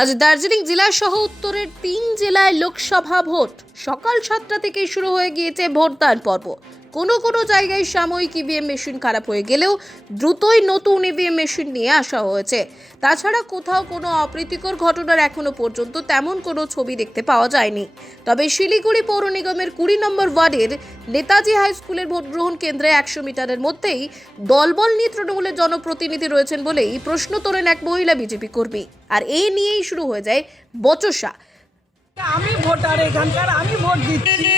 আজ দার্জিলিং জেলা সহ উত্তরের তিন জেলায় লোকসভা ভোট। সকাল সাতটা থেকেই শুরু হয়ে গিয়েছে ভোটদান পর্ব। কোনো কোনো জায়গায় সাময়িক ইভিএম মেশিন খারাপ হয়ে গেলেও দ্রুতই নতুন ইভিএম মেশিন নিয়ে আসা হয়েছে। তাছাড়া কোথাও কোনো অপ্রীতিকর ঘটনার এখনও পর্যন্ত তেমন কোনো ছবি দেখতে পাওয়া যায়নি। তবে শিলিগুড়ি পৌর নিগমের কুড়ি নম্বর ওয়ার্ডের নেতাজি হাই স্কুলের ভোট গ্রহণ কেন্দ্রে একশো মিটারের মধ্যেই দলবল নিয়ে তৃণমূলের জনপ্রতিনিধি রয়েছেন বলেই প্রশ্ন তোলেন এক মহিলা বিজেপি কর্মী। আর এই নিয়েই শুরু হয়ে যায় বচসা। ভোটার এখানকার আমি ভোট দিচ্ছি।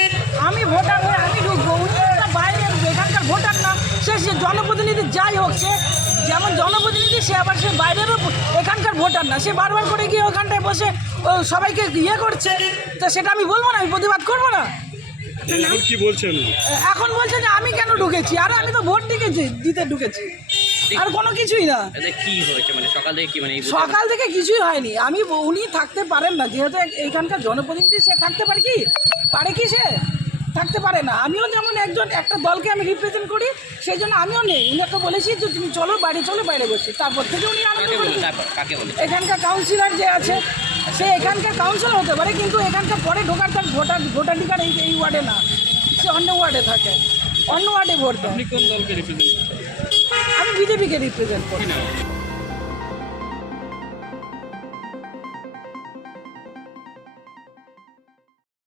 আমি ভোটার হয়ে আমি ঢুকবো। উনি একটা বাইরে এখানকার ভোটার না সে সে জনপ্রতিনিধি যাই হোক সে যেমন জনপ্রতিনিধি সে আবার সে বাইরেরও এখানকার ভোটার না। সে বারবার করে গিয়ে ওখানটায় বসে সবাইকে ইয়ে করছে। তো সেটা আমি বলব না আমি প্রতিবাদ করব না। এখন কি বলছেন? এখন বলছে যে আমি কেন ঢুকেছি? আরে আমি তো ভোট দিকেছি দিতে ঢুকেছি। আর কোনো কিছুই না। কি হয়েছে? মানে সকাল থেকে কি মানে সকাল থেকে কিছুই হয়নি। আমি উনি থাকতে পারেন না। যেহেতু এইখানকার জনপ্রতিনিধি সে থাকতে পারে কি? পারে কি সে? থাকতে পারে না। আমিও যেমন একজন একটা দলকে আমি রিপ্রেজেন্ট করি সেই জন্য আমিও নেই। উনাকে বলেছি যে তুমি চলো বাড়ি চলো বাইরে বসি। তারপর থেকে উনি এখানকার কাউন্সিলর যে আছে সে এখানকার কাউন্সিলর হতে পারে কিন্তু এখানকার পরে ঢোকার তার ভোটার ভোটাধিকার এই এই ওয়ার্ডে না। সে অন্য ওয়ার্ডে থাকে। অন্য ওয়ার্ডে ভোট দেয়। কোন দলকে রিপ্রেজেন্ট আমি বিজেপিকে রিপ্রেজেন্ট করি